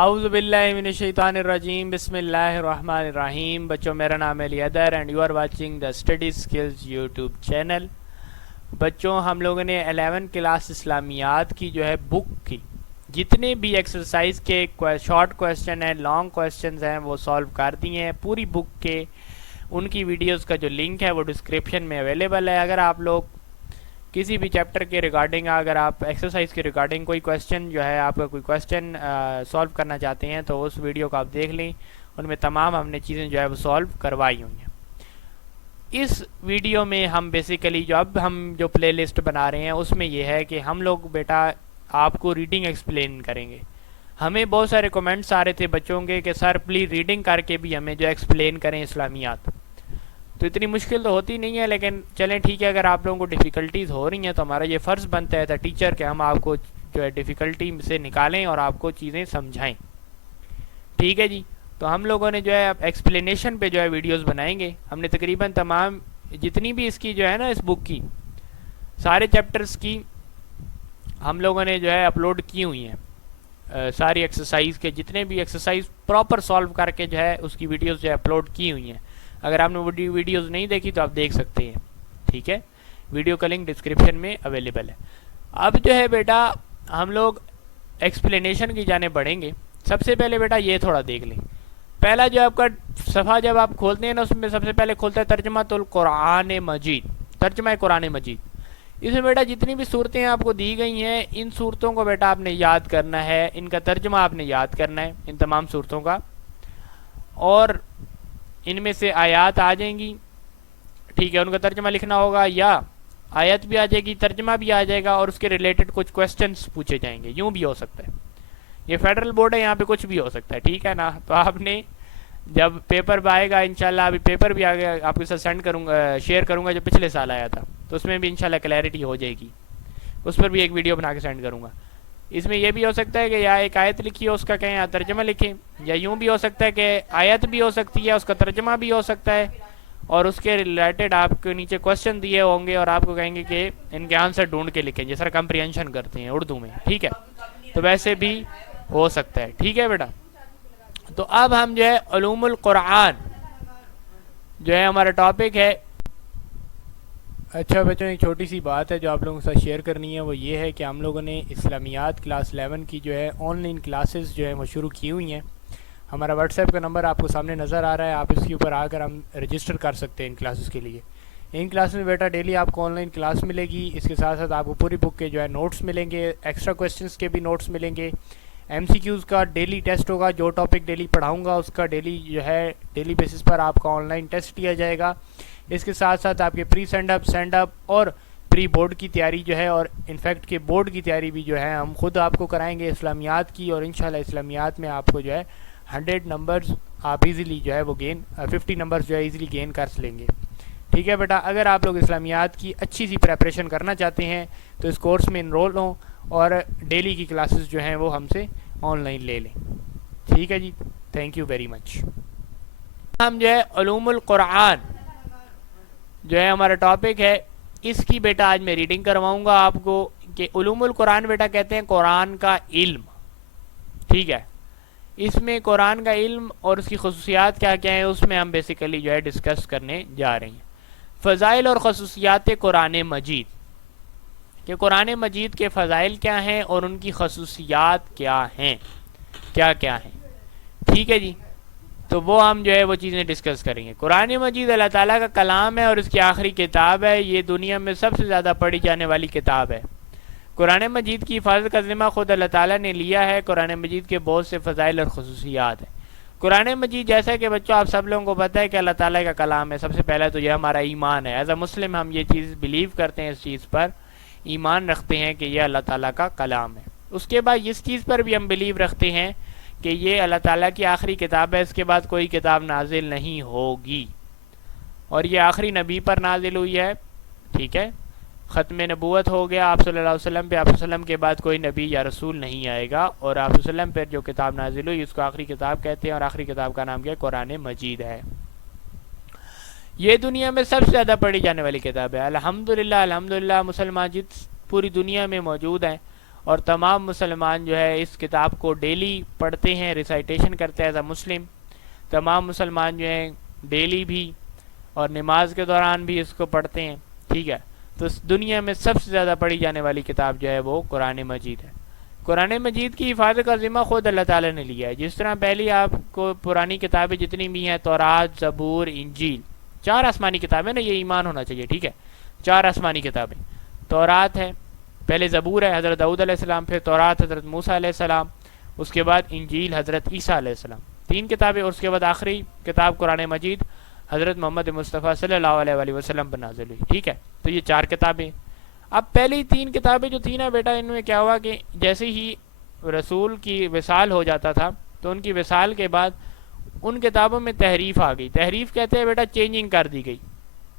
اعوذ باللہ من الشیطان الرجیم بسم اللہ الرحمن الرحیم. بچوں میرا نام ہے لیدر and you are watching the study skills YouTube channel. بچوں ہم لوگوں نے 11 کلاس اسلامیات کی جو ہے بک کی جتنے بھی ایکسرسائز کے شارٹ کویسچن ہیں لانگ کویسچنز ہیں وہ سالو کر دیے ہیں. پوری بک کے ان کی ویڈیوز کا جو لنک ہے وہ ڈسکرپشن میں اویلیبل ہے. اگر آپ لوگ کسی بھی چیپٹر کے ریگارڈنگ اگر آپ ایکسرسائز کے ریگارڈنگ کوئی کویسچن جو ہے آپ کا کوئی کویسچن سالو کرنا چاہتے ہیں تو اس ویڈیو کو آپ دیکھ لیں. ان میں تمام ہم نے چیزیں جو ہے وہ سالو کروائی ہوئی ہیں. اس ویڈیو میں ہم بیسیکلی جو پلے لسٹ بنا رہے ہیں اس میں یہ ہے کہ ہم لوگ بیٹا آپ کو ریڈنگ ایکسپلین کریں گے. ہمیں بہت سارے کومنٹس آ رہے تھے بچوں کے کہ سر پلیز ریڈنگ کر کے بھی ہمیں جو ایکسپلین کریں اسلامیات. تو اتنی مشکل تو ہوتی نہیں ہے لیکن چلیں ٹھیک ہے, اگر آپ لوگوں کو ڈیفیکلٹیز ہو رہی ہیں تو ہمارا یہ فرض بنتا ہے ٹیچر کہ ہم آپ کو جو ہے ڈیفیکلٹی سے نکالیں اور آپ کو چیزیں سمجھائیں. ٹھیک ہے جی. تو ہم لوگوں نے جو ہے ایکسپلینیشن پہ جو ہے ویڈیوز بنائیں گے. ہم نے تقریباً تمام جتنی بھی اس کی جو ہے نا اس بک کی سارے چیپٹرز کی ہم لوگوں نے جو ہے اپلوڈ کی ہوئی ہیں. ساری ایکسرسائز کے جتنے بھی ایکسرسائز پراپر سالو کر کے جو ہے اس کی ویڈیوز جو ہے اپلوڈ کی ہوئی ہیں. اگر آپ نے ویڈیوز نہیں دیکھی تو آپ دیکھ سکتے ہیں. ٹھیک ہے, ویڈیو کا لنک ڈسکرپشن میں اویلیبل ہے. اب جو ہے بیٹا ہم لوگ ایکسپلینیشن کی جانب بڑھیں گے. سب سے پہلے بیٹا یہ تھوڑا دیکھ لیں. پہلا جو آپ کا صفحہ جب آپ کھولتے ہیں نا اس میں سب سے پہلے کھولتا ہے ترجمہ القرآن مجید, ترجمہ قرآن مجید. اس میں بیٹا جتنی بھی صورتیں آپ کو دی گئی ہیں ان صورتوں کو بیٹا آپ نے یاد کرنا ہے, ان کا ترجمہ آپ نے یاد کرنا ہے ان تمام صورتوں کا. اور ان میں سے آیات آ جائیں گی, ٹھیک ہے, ان کا ترجمہ لکھنا ہوگا یا آیت بھی آ جائے گی ترجمہ بھی آ جائے گا اور اس کے ریلیٹڈ کچھ کویسچنس پوچھے جائیں گے. یوں بھی ہو سکتا ہے, یہ فیڈرل بورڈ ہے یہاں پہ کچھ بھی ہو سکتا ہے. ٹھیک ہے نا. تو آپ نے جب پیپر آئے گا انشاءاللہ, ابھی پیپر بھی آگے آپ کے ساتھ سینڈ کروں گا, شیئر کروں گا جو پچھلے سال آیا تھا, تو اس میں بھی انشاءاللہ کلیئرٹی ہو جائے گی. اس پر بھی ایک ویڈیو بنا کے سینڈ کروں گا. اس میں یہ بھی ہو سکتا ہے کہ یا ایک آیت لکھی ہو اس کا کہیں یا ترجمہ لکھیں, یا یوں بھی ہو سکتا ہے کہ آیت بھی ہو سکتی ہے اس کا ترجمہ بھی ہو سکتا ہے اور اس کے ریلیٹڈ آپ کے نیچے کویسچن دیے ہوں گے اور آپ کو کہیں گے کہ ان کے آنسر ڈھونڈ کے لکھیں جیسا کمپریہنشن کرتے ہیں اردو میں. ٹھیک ہے, تو ویسے بھی ہو سکتا ہے. ٹھیک ہے بیٹا. تو اب ہم جو ہے علوم القرآن جو ہے ہمارا ٹاپک ہے. اچھا بچوں ایک چھوٹی سی بات ہے جو آپ لوگوں کے ساتھ شیئر کرنی ہے, وہ یہ ہے کہ ہم لوگوں نے اسلامیات کلاس 11 کی جو ہے آن لائن کلاسز جو ہے وہ شروع کی ہوئی ہیں. ہمارا واٹس ایپ کا نمبر آپ کو سامنے نظر آ رہا ہے, آپ اس کے اوپر آ کر ہم رجسٹر کر سکتے ہیں ان کلاسز کے لیے. ان کلاس میں بیٹا ڈیلی آپ کو آن لائن کلاس ملے گی. اس کے ساتھ ساتھ آپ کو پوری بک کے جو ہے نوٹس ملیں گے, ایکسٹرا کویسچنس کے بھی نوٹس ملیں گے, ایم سی کیوز کا ڈیلی ٹیسٹ ہوگا, جو ٹاپک ڈیلی پڑھاؤں گا اس کا ڈیلی جو ہے ڈیلی بیسس پر آپ کا آن لائن ٹیسٹ لیا جائے گا. اس کے ساتھ ساتھ آپ کے پری سینڈ اپ اور پری بورڈ کی تیاری جو ہے, اور انفیکٹ کے بورڈ کی تیاری بھی جو ہے ہم خود آپ کو کرائیں گے اسلامیات کی. اور انشاءاللہ اسلامیات میں آپ کو جو ہے 100 نمبرز آپ ایزیلی جو ہے وہ 50 نمبرز جو ہے ایزیلی گین کر لیں گے. ٹھیک ہے بیٹا. اگر آپ لوگ اسلامیات کی اچھی سی پریپریشن کرنا چاہتے ہیں تو اس کورس میں انرول ہوں اور ڈیلی کی کلاسز جو ہیں وہ ہم سے آن لائن لے لیں. ٹھیک ہے جی, تھینک یو ویری مچ. ہم جو ہے علوم القرآن جو ہے ہمارا ٹاپک ہے, اس کی بیٹا آج میں ریڈنگ کرواؤں گا آپ کو کہ علوم القرآن بیٹا کہتے ہیں قرآن کا علم. ٹھیک ہے, اس میں قرآن کا علم اور اس کی خصوصیات کیا کیا ہیں اس میں ہم بیسیکلی جو ہے ڈسکس کرنے جا رہے ہیں. فضائل اور خصوصیات قرآن مجید, کہ قرآن مجید کے فضائل کیا ہیں اور ان کی خصوصیات کیا ہیں, کیا کیا ہیں. ٹھیک ہے جی. تو وہ ہم جو ہے وہ چیزیں ڈسکس کریں گے. قرآن مجید اللہ تعالیٰ کا کلام ہے اور اس کی آخری کتاب ہے. یہ دنیا میں سب سے زیادہ پڑھی جانے والی کتاب ہے. قرآن مجید کی حفاظت کا ذمہ خود اللہ تعالیٰ نے لیا ہے. قرآن مجید کے بہت سے فضائل اور خصوصیات ہیں. قرآن مجید جیسا کہ بچوں آپ سب لوگوں کو پتہ ہے کہ اللہ تعالیٰ کا کلام ہے. سب سے پہلے تو یہ ہمارا ایمان ہے. ایز اے مسلم ہم یہ چیز بلیو کرتے ہیں, اس چیز پر ایمان رکھتے ہیں کہ یہ اللہ تعالیٰ کا کلام ہے. اس کے بعد اس چیز پر بھی ہم بلیو رکھتے ہیں کہ یہ اللہ تعالیٰ کی آخری کتاب ہے. اس کے بعد کوئی کتاب نازل نہیں ہوگی اور یہ آخری نبی پر نازل ہوئی ہے. ٹھیک ہے, ختم نبوت ہو گیا آپ صلی اللہ علیہ وسلم پہ. آپ صلی اللہ علیہ وسلم کے بعد کوئی نبی یا رسول نہیں آئے گا اور آپ صلی اللہ علیہ وسلم پہ جو کتاب نازل ہوئی اس کو آخری کتاب کہتے ہیں. اور آخری کتاب کا نام کیا ہے؟ قرآن مجید ہے. یہ دنیا میں سب سے زیادہ پڑھی جانے والی کتاب ہے. الحمدللہ الحمدللہ مسلمان جت پوری دنیا میں موجود ہیں اور تمام مسلمان جو ہے اس کتاب کو ڈیلی پڑھتے ہیں، ریسائٹیشن کرتے ہیں ایز اے مسلم. تمام مسلمان جو ہیں ڈیلی بھی اور نماز کے دوران بھی اس کو پڑھتے ہیں. ٹھیک ہے، تو اس دنیا میں سب سے زیادہ پڑھی جانے والی کتاب جو ہے وہ قرآن مجید ہے. قرآن مجید کی حفاظت کا ذمہ خود اللہ تعالیٰ نے لیا ہے. جس طرح پہلی آپ کو پرانی کتابیں جتنی بھی ہیں، تورات، زبور، انجیل، 4 آسمانی کتابیں نا، یہ ایمان ہونا چاہیے. ٹھیک ہے، 4 آسمانی کتابیں. تورات ہے، پہلے زبور ہے حضرت داؤد علیہ السلام، پھر تورات حضرت موسیٰ علیہ السلام، اس کے بعد انجیل حضرت عیسیٰ علیہ السلام. 3 کتابیں، اور اس کے بعد آخری کتاب قرآن مجید حضرت محمد مصطفیٰ صلی اللہ علیہ وآلہ وسلم پر نازل ہوئی. ٹھیک ہے، تو یہ 4 کتابیں. اب پہلی 3 کتابیں جو تھیں نا بیٹا، ان میں کیا ہوا کہ جیسے ہی رسول کی وصال ہو جاتا تھا تو ان کی وصال کے بعد ان کتابوں میں تحریف آ گئی. تحریف کہتے ہیں بیٹا چینجنگ کر دی گئی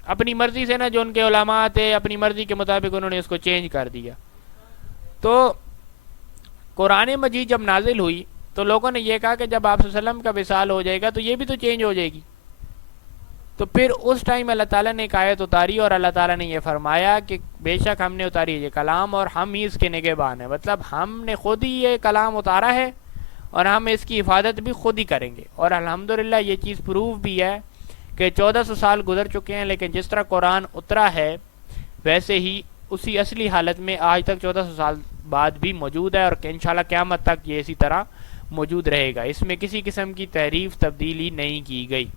اپنی مرضی سے نا، جو ان کے علماء تھے اپنی مرضی کے مطابق انہوں نے اس کو چینج کر دیا. تو قرآن مجید جب نازل ہوئی تو لوگوں نے یہ کہا کہ جب آپ صلی اللہ علیہ وسلم کا وصال ہو جائے گا تو یہ بھی تو چینج ہو جائے گی. تو پھر اس ٹائم اللہ تعالیٰ نے ایک آیت اتاری اور اللہ تعالیٰ نے یہ فرمایا کہ بے شک ہم نے اتاری یہ کلام اور ہم ہی اس کے نگہبان ہیں. مطلب ہم نے خود ہی یہ کلام اتارا ہے اور ہم اس کی حفاظت بھی خود ہی کریں گے. اور الحمدللہ یہ چیز پروف بھی ہے کہ 1400 سال گزر چکے ہیں، لیکن جس طرح قرآن اترا ہے ویسے ہی اسی اصلی حالت میں آج تک 1400 سال بعد بھی موجود ہے، اور کہ انشاءاللہ قیامت تک یہ اسی طرح موجود رہے گا. اس میں کسی قسم کی تحریف تبدیلی نہیں کی گئی.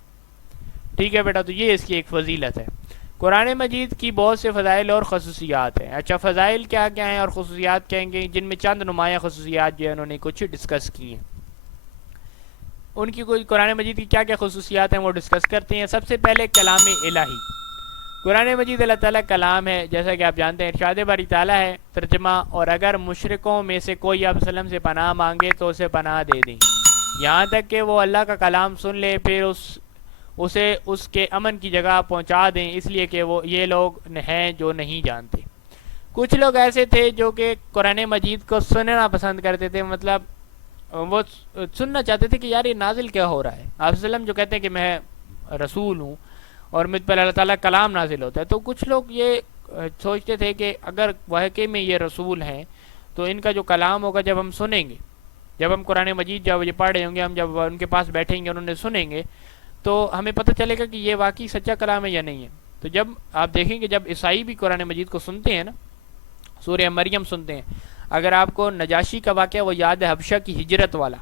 ٹھیک ہے بیٹا، تو یہ اس کی ایک فضیلت ہے. قرآن مجید کی بہت سے فضائل اور خصوصیات ہیں. اچھا، فضائل کیا کیا ہیں اور خصوصیات کہیں گے، جن میں چند نمایاں خصوصیات جو ہے انہوں نے کچھ ڈسکس کی ہیں. ان کی کوئی قرآن مجید کی کیا کیا خصوصیات ہیں وہ ڈسکس کرتے ہیں. سب سے پہلے کلام الہی. قرآن مجید اللہ تعالیٰ کلام ہے، جیسا کہ آپ جانتے ہیں ارشاد باری تعالیٰ ہے ترجمہ، اور اگر مشرکوں میں سے کوئی آپ وسلم سے پناہ مانگے تو اسے پناہ دے دیں، یہاں تک کہ وہ اللہ کا کلام سن لے، پھر اسے اس کے امن کی جگہ پہنچا دیں، اس لیے کہ وہ یہ لوگ ہیں جو نہیں جانتے. کچھ لوگ ایسے تھے جو کہ قرآن مجید کو سننا پسند کرتے تھے، مطلب وہ سننا چاہتے تھے کہ یار یہ نازل کیا ہو رہا ہے. آپ وسلم جو کہتے ہیں کہ میں رسول ہوں اور مجھ پر اللہ تعالیٰ کلام نازل ہوتا ہے، تو کچھ لوگ یہ سوچتے تھے کہ اگر واقعی میں یہ رسول ہیں تو ان کا جو کلام ہوگا جب ہم سنیں گے، جب ہم قرآن مجید جب یہ پڑھ رہے ہوں گے، ہم جب ان کے پاس بیٹھیں گے انہوں نے سنیں گے تو ہمیں پتہ چلے گا کہ یہ واقعی سچا کلام ہے یا نہیں ہے. تو جب آپ دیکھیں گے جب عیسائی بھی قرآن مجید کو سنتے ہیں نا، سورہ مریم سنتے ہیں، اگر آپ کو نجاشی کا واقعہ وہ یاد ہے، حبشہ کی ہجرت والا،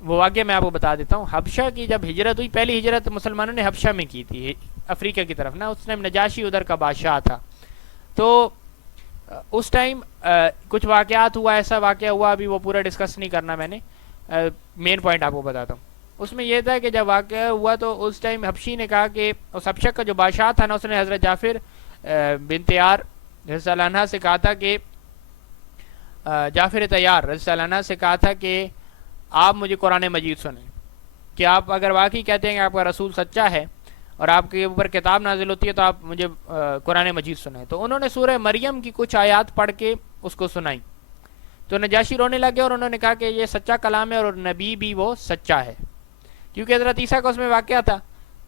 وہ واقعہ میں آپ کو بتا دیتا ہوں. حبشہ کی جب ہجرت ہوئی، پہلی ہجرت مسلمانوں نے حبشہ میں کی تھی، افریقہ کی طرف نا. اس ٹائم نجاشی ادھر کا بادشاہ تھا. تو اس ٹائم کچھ واقعات ہوا، ایسا واقعہ ہوا، ابھی وہ پورا ڈسکس نہیں کرنا میں نے، مین پوائنٹ آپ کو بتاتا ہوں. اس میں یہ تھا کہ جب واقعہ ہوا تو اس ٹائم حبشی نے کہا کہ اس حبشہ کا جو بادشاہ تھا نا، اس نے حضرت جعفر بن تیار رضی اللہ عنہ سے کہا تھا کہ جعفر تیار رضی اللہ عنہ سے کہا تھا کہ آپ مجھے قرآن مجید سنیں، کہ آپ اگر واقعی کہتے ہیں کہ آپ کا رسول سچا ہے اور آپ کے اوپر کتاب نازل ہوتی ہے تو آپ مجھے قرآن مجید سنائیں. تو انہوں نے سورہ مریم کی کچھ آیات پڑھ کے اس کو سنائی. تو نجاشی رونے لگے اور انہوں نے کہا کہ یہ سچا کلام ہے اور نبی بھی وہ سچا ہے، کیونکہ حضرت عیسیٰ کا اس میں واقعہ تھا.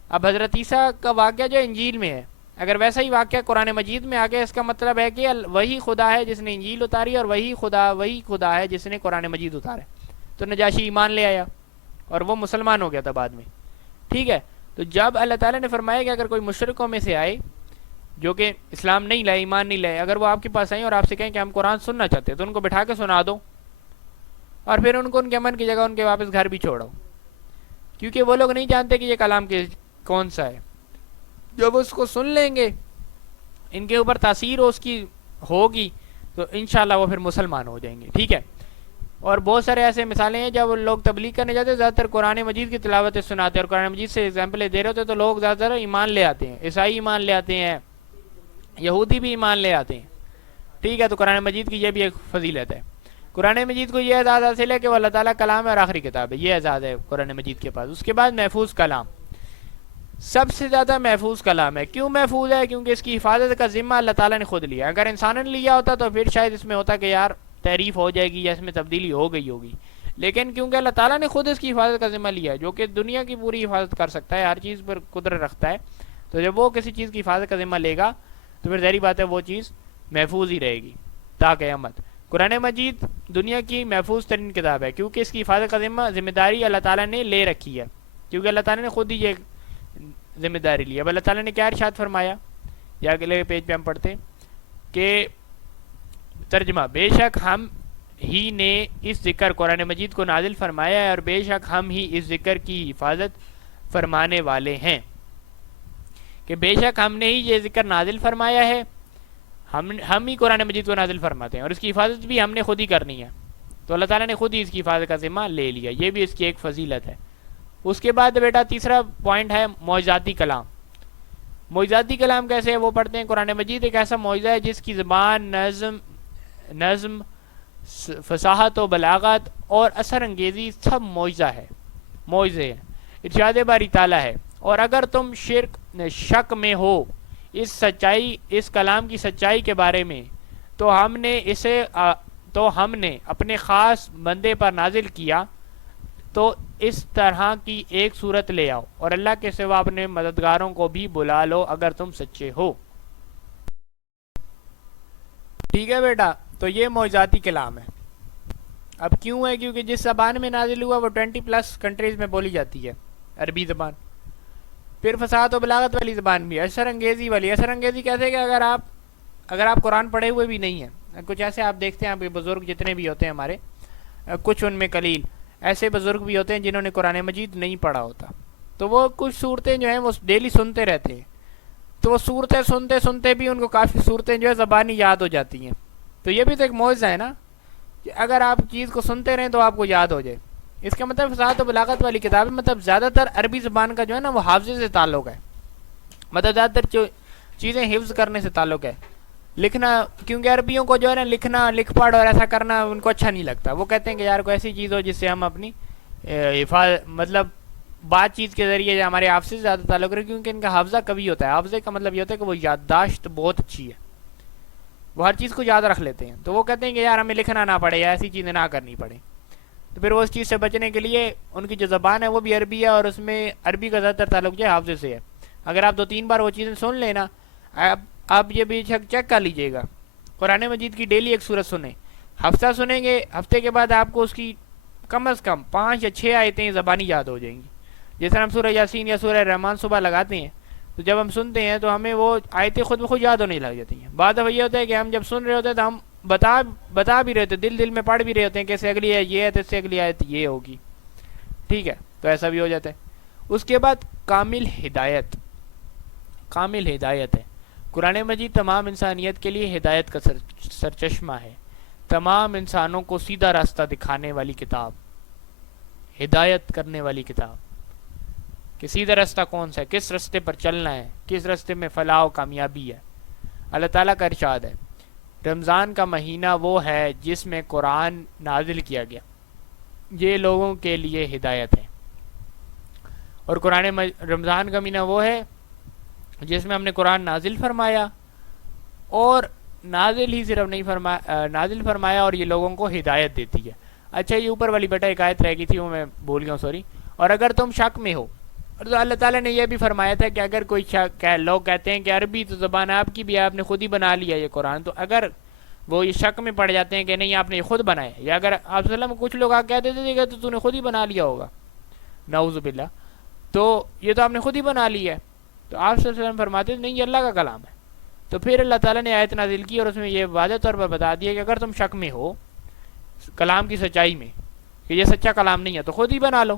اب حضرت عیسیٰ کا واقعہ جو انجیل میں ہے، اگر ویسا ہی واقعہ قرآن مجید میں آ گیا، اس کا مطلب ہے کہ وہی خدا ہے جس نے انجیل اتاری اور وہی خدا ہے جس نے قرآن مجید اتارا. تو نجاشی ایمان لے آیا اور وہ مسلمان ہو گیا تھا بعد میں. ٹھیک ہے، تو جب اللہ تعالیٰ نے فرمایا کہ اگر کوئی مشرکوں میں سے آئے جو کہ اسلام نہیں لائے، ایمان نہیں لائے، اگر وہ آپ کے پاس آئیں اور آپ سے کہیں کہ ہم قرآن سننا چاہتے ہیں تو ان کو بٹھا کے سنا دو، اور پھر ان کو ان کے امن کی جگہ ان کے واپس گھر بھی چھوڑو، کیونکہ وہ لوگ نہیں جانتے کہ یہ کلام کون سا ہے. جب اس کو سن لیں گے، ان کے اوپر تاثیر اس کی ہوگی، تو انشاءاللہ وہ پھر مسلمان ہو جائیں گے. ٹھیک ہے، اور بہت سارے ایسے مثالیں ہیں جب لوگ تبلیغ کرنے جاتے ہیں زیادہ تر قرآن مجید کی تلاوتیں سناتے ہیں اور قرآن مجید سے ایگزامپلیں دے رہے ہوتے ہیں، تو لوگ زیادہ تر ایمان لے آتے ہیں، عیسائی ایمان لے آتے ہیں، یہودی بھی ایمان لے آتے ہیں. ٹھیک ہے، تو قرآن مجید کی یہ بھی ایک فضیلت ہے. قرآن مجید کو یہ اعزاز حاصل ہے کہ وہ اللہ تعالیٰ کلام ہے اور آخری کتاب ہے، یہ اعزاز ہے قرآن مجید کے پاس. اس کے بعد محفوظ کلام، سب سے زیادہ محفوظ کلام ہے. کیوں محفوظ ہے؟ کیونکہ اس کی حفاظت کا ذمہ اللہ تعالیٰ نے خود لیا. اگر انسانوں نے لیا ہوتا تو پھر شاید اس میں ہوتا کہ یار تعریف ہو جائے گی یا اس میں تبدیلی ہو گئی ہوگی، لیکن کیونکہ اللہ تعالیٰ نے خود اس کی حفاظت کا ذمہ لیا ہے، جو کہ دنیا کی پوری حفاظت کر سکتا ہے، ہر چیز پر قدرت رکھتا ہے، تو جب وہ کسی چیز کی حفاظت کا ذمہ لے گا تو پھر ظاہری بات ہے وہ چیز محفوظ ہی رہے گی تا قیامت. قرآن مجید دنیا کی محفوظ ترین کتاب ہے کیونکہ اس کی حفاظت کا ذمہ داری اللہ تعالیٰ نے لے رکھی ہے، کیونکہ اللہ تعالیٰ نے خود ہی یہ ذمہ داری لی. اب اللہ تعالیٰ نے کیا ارشاد فرمایا، یا اگلے پیج پہ ہم پڑھتے ہیں کہ ترجمہ، بے شک ہم ہی نے اس ذکر قرآن مجید کو نازل فرمایا ہے اور بے شک ہم ہی اس ذکر کی حفاظت فرمانے والے ہیں. کہ بے شک ہم نے ہی یہ ذکر نازل فرمایا ہے، ہم ہی قرآن مجید کو نازل فرماتے ہیں اور اس کی حفاظت بھی ہم نے خود ہی کرنی ہے. تو اللہ تعالیٰ نے خود ہی اس کی حفاظت کا ذمہ لے لیا، یہ بھی اس کی ایک فضیلت ہے. اس کے بعد بیٹا تیسرا پوائنٹ ہے معجزاتی کلام. معجزاتی کلام کیسے ہے وہ پڑھتے ہیں. قرآن مجید ایک ایسا معجزہ ہے جس کی زبان، نظم، فصاحت و بلاغت اور اثر انگیزی سب معجزہ ہے، معجزے ہیں، ارشاد باری تعالیٰ ہے. اور اگر تم شک میں ہو اس کلام کی سچائی کے بارے میں تو ہم نے اپنے خاص بندے پر نازل کیا، تو اس طرح کی ایک صورت لے آؤ اور اللہ کے سوا اپنے مددگاروں کو بھی بلا لو اگر تم سچے ہو. ٹھیک ہے بیٹا، تو یہ معجزاتی کلام ہے. اب کیوں ہے؟ کیونکہ جس زبان میں نازل ہوا وہ 20+ کنٹریز میں بولی جاتی ہے، عربی زبان. پھر فصاحت و بلاغت والی زبان بھی، اثر انگیزی والی. اثر انگیزی کیسے کہ اگر آپ قرآن پڑھے ہوئے بھی نہیں ہیں، کچھ ایسے آپ دیکھتے ہیں، آپ کے بزرگ جتنے بھی ہوتے ہیں ہمارے، کچھ ان میں قلیل ایسے بزرگ بھی ہوتے ہیں جنہوں نے قرآن مجید نہیں پڑھا ہوتا، تو وہ کچھ صورتیں جو ہیں وہ ڈیلی سنتے رہتے ہیں، تو وہ صورتیں سنتے سنتے بھی ان کو کافی صورتیں جو ہے زبانی یاد ہو جاتی ہیں. تو یہ بھی تو ایک معجزہ ہے نا، کہ اگر آپ چیز کو سنتے رہیں تو آپ کو یاد ہو جائے. اس کا مطلب فصاحت و بلاغت والی کتاب ہے، مطلب زیادہ تر عربی زبان کا جو ہے نا وہ حافظے سے تعلق ہے، مطلب زیادہ تر چیزیں حفظ کرنے سے تعلق ہے. لکھنا، کیونکہ عربیوں کو جو ہے نا لکھنا، لکھ پڑھ اور ایسا کرنا ان کو اچھا نہیں لگتا. وہ کہتے ہیں کہ یار کوئی ایسی چیز ہو جس سے ہم اپنی مطلب بات چیت کے ذریعے ہمارے حافظے سے زیادہ تعلق رہے، کیونکہ ان کا حافظہ قوی ہوتا ہے. حافظے کا مطلب یہ ہوتا ہے کہ وہ یادداشت بہت اچھی ہے، وہ ہر چیز کو یاد رکھ لیتے ہیں. تو وہ کہتے ہیں کہ یار ہمیں لکھنا نہ پڑے یا ایسی چیزیں نہ کرنی پڑے. تو پھر وہ اس چیز سے بچنے کے لیے ان کی جو زبان ہے وہ بھی عربی ہے، اور اس میں عربی کا زیادہ تر تعلق جو ہے حافظے سے ہے. اگر آپ 2-3 بار وہ چیزیں سن لینا، آپ یہ بھی چیک کر لیجئے گا، قرآن مجید کی ڈیلی ایک سورت سنیں، ہفتہ سنیں گے، ہفتے کے بعد آپ کو اس کی کم از کم 5 یا 6 آیتیں زبانی یاد ہو جائیں گی. جیسے ہم سورہ یاسین یا سورہ رحمان صبح لگاتے ہیں، تو جب ہم سنتے ہیں تو ہمیں وہ آیتیں خود بخود یاد ہونے لگ جاتی ہیں. بعد اب یہ ہوتا ہے کہ ہم جب سن رہے ہوتے ہیں تو ہم بتا بھی رہے ہوتے، دل میں پڑھ بھی رہے ہوتے ہیں کہ اس سے اگلی ہے یہ ہے تو اس سے اگلی آیت یہ ہوگی. ٹھیک ہے، تو ایسا بھی ہو جاتا ہے. اس کے بعد کامل ہدایت ہے. قرآن مجید تمام انسانیت کے لیے ہدایت کا سرچشمہ ہے، تمام انسانوں کو سیدھا راستہ دکھانے والی کتاب، ہدایت کرنے والی کتاب، کہ سیدھا راستہ کون سا ہے، کس راستے پر چلنا ہے، کس راستے میں فلاح و کامیابی ہے. اللہ تعالیٰ کا ارشاد ہے، رمضان کا مہینہ وہ ہے جس میں قرآن نازل کیا گیا، یہ لوگوں کے لیے ہدایت ہے. اور رمضان کا مہینہ وہ ہے جس میں ہم نے قرآن نازل فرمایا، اور نازل ہی صرف نہیں نازل فرمایا اور یہ لوگوں کو ہدایت دیتی ہے. اچھا، یہ اوپر والی بیٹا ایک آیت رہ گئی تھی، وہ میں بھول گیا ہوں، سوری. اور اگر تم شک میں ہو، اور اللہ تعالیٰ نے یہ بھی فرمایا تھا کہ اگر کوئی لوگ کہتے ہیں کہ عربی تو زبان آپ کی بھی ہے، آپ نے خود ہی بنا لیا یہ قرآن، تو اگر وہ یہ شک میں پڑ جاتے ہیں کہ نہیں آپ نے یہ خود بنایا، یا اگر آپ صلی اللہ علیہ وسلم کچھ لوگ کہہ دیتے تھے کہ تو نے خود ہی بنا لیا ہوگا، نعوذ باللہ، تو یہ تو آپ نے خود ہی بنا لیا ہے، تو آپ صلی اللہ علیہ وسلم فرماتے نہیں یہ اللہ کا کلام ہے. تو پھر اللہ تعالیٰ نے آیت نازل کی اور اس میں یہ واضح طور پر بتا دیا کہ اگر تم شک میں ہو کلام کی سچائی میں کہ یہ سچا کلام نہیں ہے تو خود ہی بنا لو.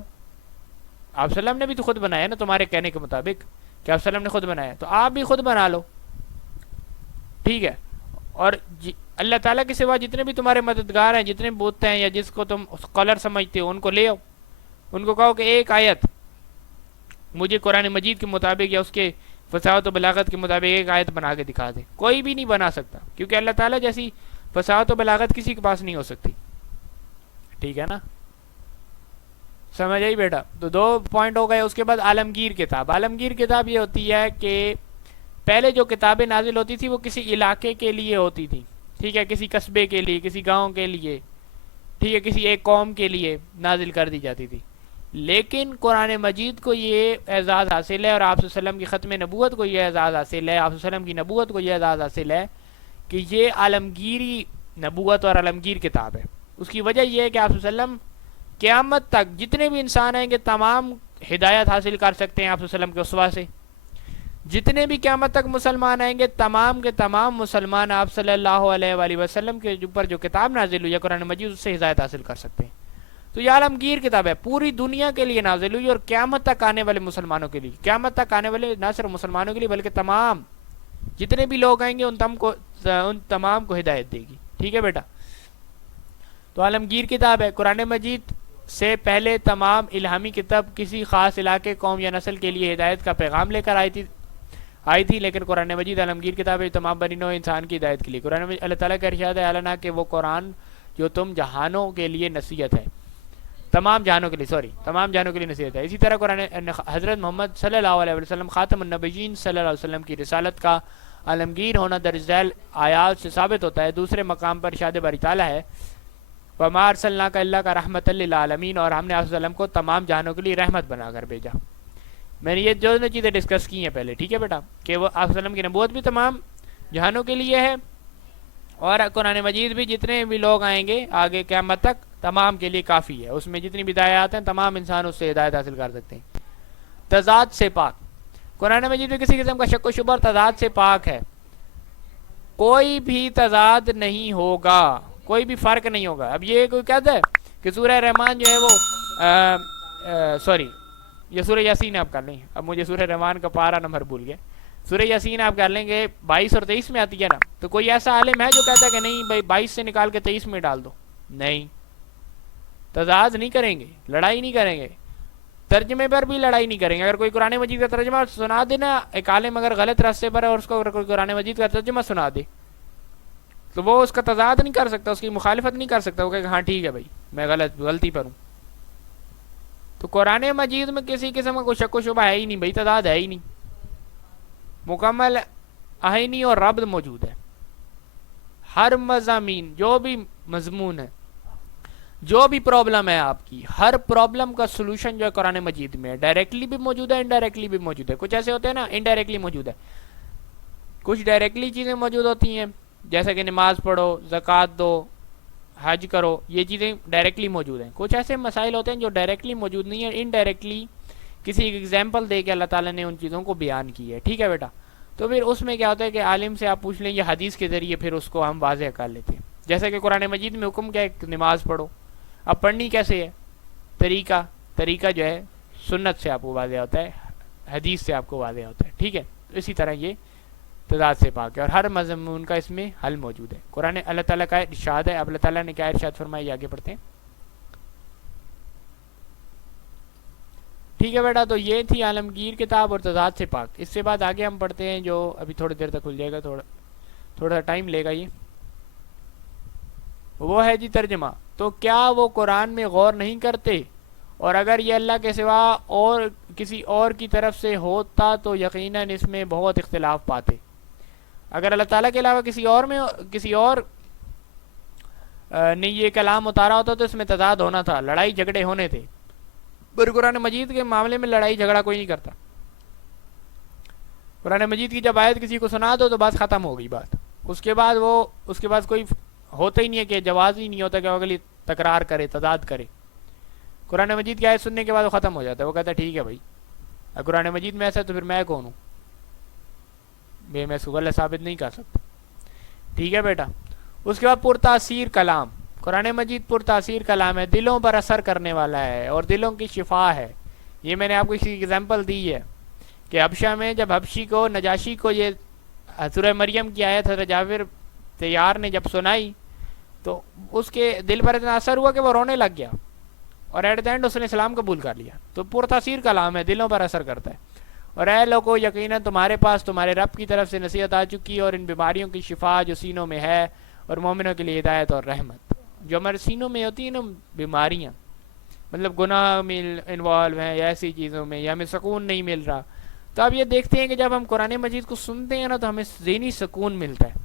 آپ صلی اللہ علیہ وسلم نے بھی تو خود بنایا نا، تمہارے کہنے کے مطابق کہ آپ صلی اللہ علیہ وسلم نے خود بنایا، تو آپ بھی خود بنا لو. ٹھیک ہے. اور اللہ تعالیٰ کے سوا جتنے بھی تمہارے مددگار ہیں، جتنے بت ہیں یا جس کو تم اسکالر سمجھتے ہو، ان کو لے آؤ، ان کو کہو کہ ایک آیت مجھے قرآن مجید کے مطابق یا اس کے فصاحت و بلاغت کے مطابق ایک آیت بنا کے دکھا دے. کوئی بھی نہیں بنا سکتا، کیونکہ اللہ تعالیٰ جیسی فصاحت و بلاغت کسی کے پاس نہیں ہو سکتی. ٹھیک ہے نا، سمجھ آئی بیٹا؟ تو 2 پوائنٹ ہو گئے. اس کے بعد عالمگیر کتاب. عالمگیر کتاب یہ ہوتی ہے کہ پہلے جو کتابیں نازل ہوتی تھی وہ کسی علاقے کے لیے ہوتی تھی، ٹھیک ہے، کسی قصبے کے لیے، کسی گاؤں کے لیے، ٹھیک ہے، کسی ایک قوم کے لیے نازل کر دی جاتی تھی. لیکن قرآن مجید کو یہ اعزاز حاصل ہے، اور آپ صلی اللہ علیہ وسلم کی ختم نبوت کو یہ اعزاز حاصل ہے، آپ صلی اللہ علیہ وسلم کی نبوت کو یہ اعزاز حاصل ہے کہ یہ عالمگیری نبوت اور علمگیر کتاب ہے. اس کی وجہ یہ ہے کہ آپ صلی اللہ علیہ وسلم قیامت تک جتنے بھی انسان آئیں گے تمام ہدایت حاصل کر سکتے ہیں آپ صلی اللہ علیہ وسلم کے اسوہ سے. جتنے بھی قیامت تک مسلمان آئیں گے تمام کے تمام مسلمان آپ صلی اللہ علیہ وآلہ وسلم کے اوپر جو کتاب نازل ہوئی ہے قرآن مجید اس سے ہدایت حاصل کر سکتے ہیں. تو یہ عالمگیر کتاب ہے, پوری دنیا کے لیے نازل ہوئی اور قیامت تک آنے والے مسلمانوں کے لیے, قیامت تک آنے والے نہ صرف مسلمانوں کے لیے بلکہ تمام جتنے بھی لوگ آئیں گے ان تمام کو ہدایت دے گی. ٹھیک ہے بیٹا. تو عالمگیر کتاب ہے. قرآن مجید سے پہلے تمام الہامی کتاب کسی خاص علاقے, قوم یا نسل کے لیے ہدایت کا پیغام لے کر آئی تھی, لیکن قرآن مجید عالمگیر کتاب ہے تمام بنی نوع انسان کی ہدایت کے لیے. قرآن مجید اللہ تعالیٰ کا ارشاد ہے اعلانہ کہ وہ قرآن جو تم جہانوں کے لیے نصیحت ہے, تمام جہانوں کے لیے تمام جہانوں کے لیے نصیحت ہے. اسی طرح قرآن حضرت محمد صلی اللہ علیہ وسلم خاتم النبیین صلی اللہ علیہ وسلم کی رسالت کا عالمگیر ہونا درج ذیل آیات سے ثابت ہوتا ہے. دوسرے مقام پر ارشاد باری تعالیٰ ہے وَمَا أَرْسَلْنَاكَ إِلَّا كَرَحْمَةً لِلْعَالَمِينَ, اور ہم نے آپ صلی اللہ علیہ وسلم کو تمام جہانوں کے لیے رحمت بنا کر بھیجا. میں نے یہ جو چیزیں ڈسکس کی ہیں پہلے, ٹھیک ہے بیٹا, کہ وہ آپ صلی اللہ علیہ وسلم کی نبوت بھی تمام جہانوں کے لیے ہے اور قرآن مجید بھی جتنے بھی لوگ آئیں گے آگے قیامت تک تمام کے لیے کافی ہے. اس میں جتنی بھی ہدایات ہیں تمام انسان اس سے ہدایت حاصل کر سکتے ہیں. تضاد سے پاک, قرآن مجید میں کسی قسم کا شک و شبہ اور تضاد سے پاک ہے. کوئی بھی تضاد نہیں ہوگا, کوئی بھی فرق نہیں ہوگا. اب یہ کوئی کہتا ہے کہ سورہ رحمان جو ہے وہ یہ سورہ یاسین آپ کر لیں. اب مجھے سورہ رحمان کا پارہ نمبر بھول گیا. سورہ یاسین آپ کر لیں گے 22 اور 23 میں آتی ہے نا, تو کوئی ایسا عالم ہے جو کہتا ہے کہ نہیں بھائی 22 سے نکال کے 23 میں ڈال دو؟ نہیں, تضاد نہیں کریں گے, لڑائی نہیں کریں گے, ترجمے پر بھی لڑائی نہیں کریں گے. اگر کوئی قرآن مجید کا ترجمہ سنا دے نا, ایک عالم اگر غلط راستے پر ہے اور اس کو اگر کوئی قرآن مجید کا ترجمہ سنا دے تو وہ اس کا تضاد نہیں کر سکتا, اس کی مخالفت نہیں کر سکتا. وہ کہ ہاں ٹھیک ہے بھائی میں غلطی پر ہوں. تو قرآن مجید میں کسی قسم کا کوئی شک و شبہ ہے ہی نہیں بھائی, تضاد ہے ہی نہیں, مکمل آئینی اور ربط موجود ہے. ہر مضامین جو بھی مضمون ہے, جو بھی پرابلم ہے آپ کی, ہر پرابلم کا سلوشن جو ہے قرآن مجید میں ڈائریکٹلی بھی موجود ہے, انڈائریکٹلی بھی موجود ہے. کچھ ایسے ہوتے ہیں نا انڈائریکٹلی موجود ہے, کچھ ڈائریکٹلی چیزیں موجود ہوتی ہیں جیسے کہ نماز پڑھو, زکوٰۃ دو, حج کرو, یہ چیزیں ڈائریکٹلی موجود ہیں. کچھ ایسے مسائل ہوتے ہیں جو ڈائریکٹلی موجود نہیں ہیں, انڈائریکٹلی کسی ایگزامپل دے کے اللہ تعالیٰ نے ان چیزوں کو بیان کی ہے. ٹھیک ہے بیٹا. تو پھر اس میں کیا ہوتا ہے کہ عالم سے آپ پوچھ لیں یا حدیث کے ذریعے پھر اس کو ہم واضح کر لیتے ہیں. جیسے کہ قرآن مجید میں حکم کیا ہے, نماز پڑھو. اب پڑھنی کیسے ہے, طریقہ جو ہے سنت سے آپ کو واضح ہوتا ہے, حدیث سے آپ کو واضح ہوتا ہے. ٹھیک ہے. اسی طرح یہ تضاد سے پاک ہے اور ہر مضمون کا اس میں حل موجود ہے. قرآن اللہ تعالیٰ کا ارشاد ہے. اب اللہ تعالیٰ نے کیا ارشاد فرمایا, یہ آگے پڑھتے ہیں. ٹھیک ہے بیٹا. تو یہ تھی عالمگیر کتاب اور تضاد سے پاک. اس سے بعد آگے ہم پڑھتے ہیں جو ابھی تھوڑی دیر تک کھل جائے گا, تھوڑا ٹائم لے گا یہ, وہ ہے جی ترجمہ. تو کیا وہ قرآن میں غور نہیں کرتے, اور اگر یہ اللہ کے سوا اور کسی اور کی طرف سے ہوتا تو یقیناً اس میں بہت اختلاف پاتے. اگر اللہ تعالیٰ کے علاوہ کسی اور نے یہ کلام اتارا ہوتا تو اس میں تضاد ہونا تھا, لڑائی جھگڑے ہونے تھے. پر قرآن مجید کے معاملے میں لڑائی جھگڑا کوئی نہیں کرتا. قرآن مجید کی جب آیت کسی کو سنا دو تو بات ختم ہو گئی بات. اس کے بعد کوئی ہوتا ہی نہیں ہے کہ جواز ہی نہیں ہوتا کہ وہ اگلی تکرار کرے, تضاد کرے. قرآن مجید کی آیت سننے کے بعد وہ ختم ہو جاتا ہے. وہ کہتا ہے ٹھیک ہے بھائی, اگر قرآن مجید میں ایسا ہے تو پھر میں کون ہوں, میں اس کو غلط ثابت نہیں کر سکتا. ٹھیک ہے بیٹا. اس کے بعد پرتاثیر کلام. قرآن مجید پرتاثیر کلام ہے, دلوں پر اثر کرنے والا ہے اور دلوں کی شفا ہے. یہ میں نے آپ کو اسی ایگزامپل دی ہے کہ حبشہ میں جب حبشی کو, نجاشی کو یہ سورہ مریم کی آیت حضرت جابر طیار نے جب سنائی تو اس کے دل پر اتنا اثر ہوا کہ وہ رونے لگ گیا اور ایٹ دا اینڈ اس نے اسلام قبول کر لیا. تو پرتاثیر کلام ہے, دلوں پر اثر کرتا ہے. اور اے لوگوں یقیناً تمہارے پاس تمہارے رب کی طرف سے نصیحت آ چکی اور ان بیماریوں کی شفا جو سینوں میں ہے, اور مومنوں کے لیے ہدایت اور رحمت. جو ہمارے سینوں میں ہوتی ہیں نا بیماریاں, مطلب گناہ میں انوالو ہیں یا ایسی چیزوں میں, یا ہمیں سکون نہیں مل رہا, تو آپ یہ دیکھتے ہیں کہ جب ہم قرآن مجید کو سنتے ہیں نا تو ہمیں ذہنی سکون ملتا ہے.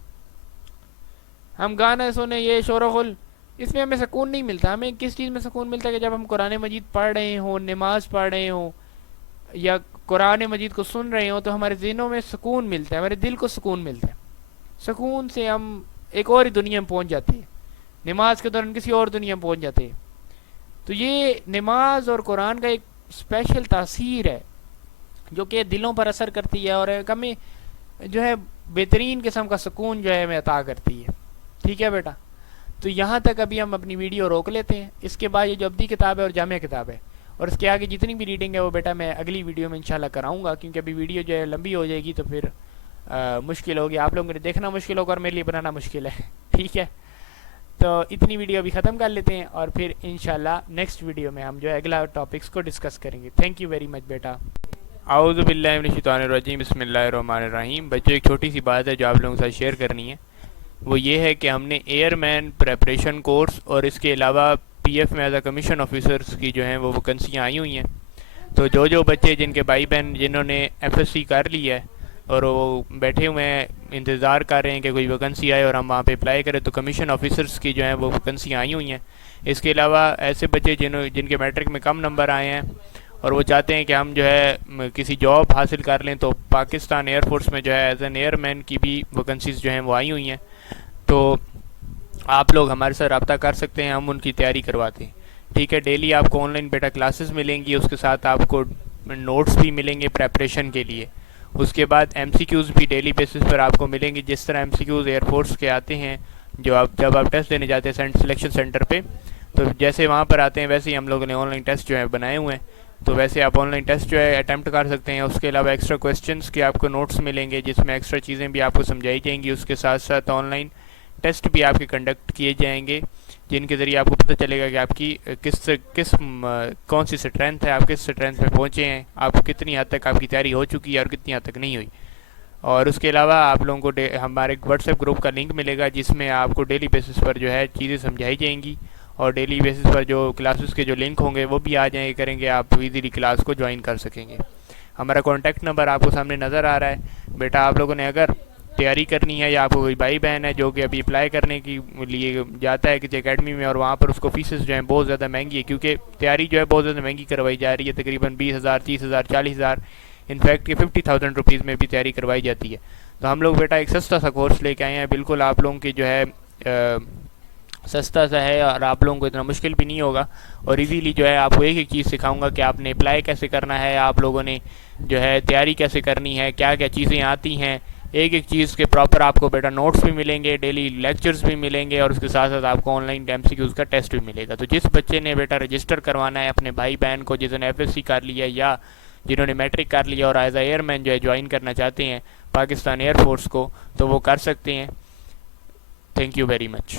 ہم گانا سنیں, یہ شور و غل, اس میں ہمیں سکون نہیں ملتا. ہمیں کس چیز میں سکون ملتا ہے کہ جب ہم قرآن مجید پڑھ رہے ہوں, نماز پڑھ رہے ہوں یا قرآن مجید کو سن رہے ہوں تو ہمارے ذہنوں میں سکون ملتا ہے, ہمارے دل کو سکون ملتا ہے. سکون سے ہم ایک اور ہی دنیا میں پہنچ جاتے ہیں، نماز کے دوران کسی اور دنیا میں پہنچ جاتے ہیں. تو یہ نماز اور قرآن کا ایک اسپیشل تاثیر ہے جو کہ دلوں پر اثر کرتی ہے اور ایک ہمیں جو ہے بہترین قسم کا سکون جو ہے ہمیں عطا کرتی ہے. ٹھیک ہے بیٹا، تو یہاں تک ابھی ہم اپنی ویڈیو روک لیتے ہیں. اس کے بعد یہ جو ابدی کتاب ہے اور جامع کتاب ہے، اور اس کے آگے جتنی بھی ریڈنگ ہے وہ بیٹا میں اگلی ویڈیو میں انشاءاللہ کراؤں گا، کیونکہ ابھی ویڈیو جو ہے لمبی ہو جائے گی تو پھر مشکل ہوگی، آپ لوگوں نے دیکھنا مشکل ہوگا اور میرے لیے بنانا مشکل ہے. ٹھیک ہے، تو اتنی ویڈیو ابھی ختم کر لیتے ہیں اور پھر انشاءاللہ نیکسٹ ویڈیو میں ہم جو ہے اگلا ٹاپکس کو ڈسکس کریں گے. تھینک یو ویری مچ بیٹا. اعوذ باللہ من الشیطان الرجیم، بسم اللہ الرحمن الرحیم. بچوں ایک چھوٹی سی بات ہے جو آپ لوگوں کے ساتھ شیئر کرنی ہے، وہ یہ ہے کہ ہم نے ایئر مین پریپریشن کورس اور اس کے علاوہ پی ایف میں ایز اے کمیشن آفیسرس کی جو ہیں وہ ویکنسیاں آئی ہوئی ہیں. تو جو بچے جن کے بھائی بہن جنہوں نے ایف ایس سی کر لی ہے اور وہ بیٹھے ہوئے ہیں انتظار کر رہے ہیں کہ کوئی ویکنسی آئے اور ہم وہاں پہ اپلائی کریں، تو کمیشن آفیسرس کی جو ہیں وہ ویکنسیاں آئی ہوئی ہیں. اس کے علاوہ ایسے بچے جن کے میٹرک میں کم نمبر آئے ہیں اور وہ چاہتے ہیں کہ ہم جو ہے کسی جاب حاصل کر لیں، تو پاکستان ایئر فورس میں جو ہے ایز این ایئر مین کی بھی ویکنسیز جو ہیں وہ آئی ہوئی ہیں. تو آپ لوگ ہمارے ساتھ رابطہ کر سکتے ہیں، ہم ان کی تیاری کرواتے ہیں. ٹھیک ہے، ڈیلی آپ کو آن لائن بیٹا کلاسز ملیں گی، اس کے ساتھ آپ کو نوٹس بھی ملیں گے پریپریشن کے لیے. اس کے بعد ایم سی کیوز بھی ڈیلی بیسس پر آپ کو ملیں گے، جس طرح M C Qs air force کے آتے ہیں جب آپ ٹیسٹ دینے جاتے ہیں سلیکشن سینٹر پہ، تو جیسے وہاں پر آتے ہیں ویسے ہی ہم لوگوں نے آن لائن ٹیسٹ جو ہے بنائے ہوئے ہیں. تو ویسے آپ آن لائن ٹیسٹ جو ہے اٹیمپٹ کر سکتے ہیں. اس کے علاوہ ایکسٹرا کویسچنس کے آپ کو نوٹس ملیں گے جس میں ایکسٹرا چیزیں بھی آپ کو سمجھائی جائیں گی. اس کے ساتھ ساتھ آن لائن ٹیسٹ بھی آپ کے کنڈکٹ کیے جائیں گے، جن کے ذریعے آپ کو پتہ چلے گا کہ آپ کی کون سی اسٹرینتھ ہے، آپ کس اسٹرینتھ پہ پہنچے ہیں، آپ کتنی حد تک آپ کی تیاری ہو چکی ہے اور کتنی حد تک نہیں ہوئی. اور اس کے علاوہ آپ لوگوں کو ہمارے واٹس ایپ گروپ کا لنک ملے گا جس میں آپ کو ڈیلی بیسس پر جو ہے چیزیں سمجھائی جائیں گی، اور ڈیلی بیسس پر جو کلاسز کے جو لنک ہوں گے وہ بھی آ جائیں گے، کریں گے آپ ایزیلی کلاس کو جوائن کر سکیں گے. ہمارا کانٹیکٹ نمبر آپ کو سامنے نظر آ رہا ہے. بیٹا آپ لوگوں نے اگر تیاری کرنی ہے یا آپ کو کوئی بھائی بہن ہے جو کہ ابھی اپلائی کرنے کے لیے جاتا ہے کسی اکیڈمی میں اور وہاں پر اس کو فیسز جو ہیں بہت زیادہ مہنگی ہے، کیونکہ تیاری جو ہے بہت زیادہ مہنگی کروائی جا رہی ہے، تقریباً 20,000 30,000 40,000، انفیکٹ کہ 50,000 روپیز میں بھی تیاری کروائی جاتی ہے. تو ہم لوگ بیٹا ایک سستا سا کورس لے کے آئے ہیں، بالکل آپ لوگوں کی جو ہے سستا سا ہے اور آپ لوگوں کو اتنا مشکل بھی نہیں ہوگا، اور ایزیلی جو ہے آپ کو ایک چیز سکھاؤں گا کہ آپ نے اپلائی کیسے کرنا ہے، آپ لوگوں نے جو ہے تیاری کیسے کرنی ہے، کیا کیا چیزیں آتی ہیں، ایک چیز کے پراپر آپ کو بیٹا نوٹس بھی ملیں گے، ڈیلی لیکچرز بھی ملیں گے، اور اس کے ساتھ ساتھ آپ کو online M C Qs کا ٹیسٹ بھی ملے گا. تو جس بچے نے بیٹا رجسٹر کروانا ہے اپنے بھائی بہن کو جنہوں نے ایف ایس سی کر لیا یا جنہوں نے میٹرک کر لیا اور ایز اے ایئر مین جو ہے جوائن کرنا چاہتے ہیں پاکستان ایئر فورس کو، تو وہ کر سکتے ہیں. Thank you very much.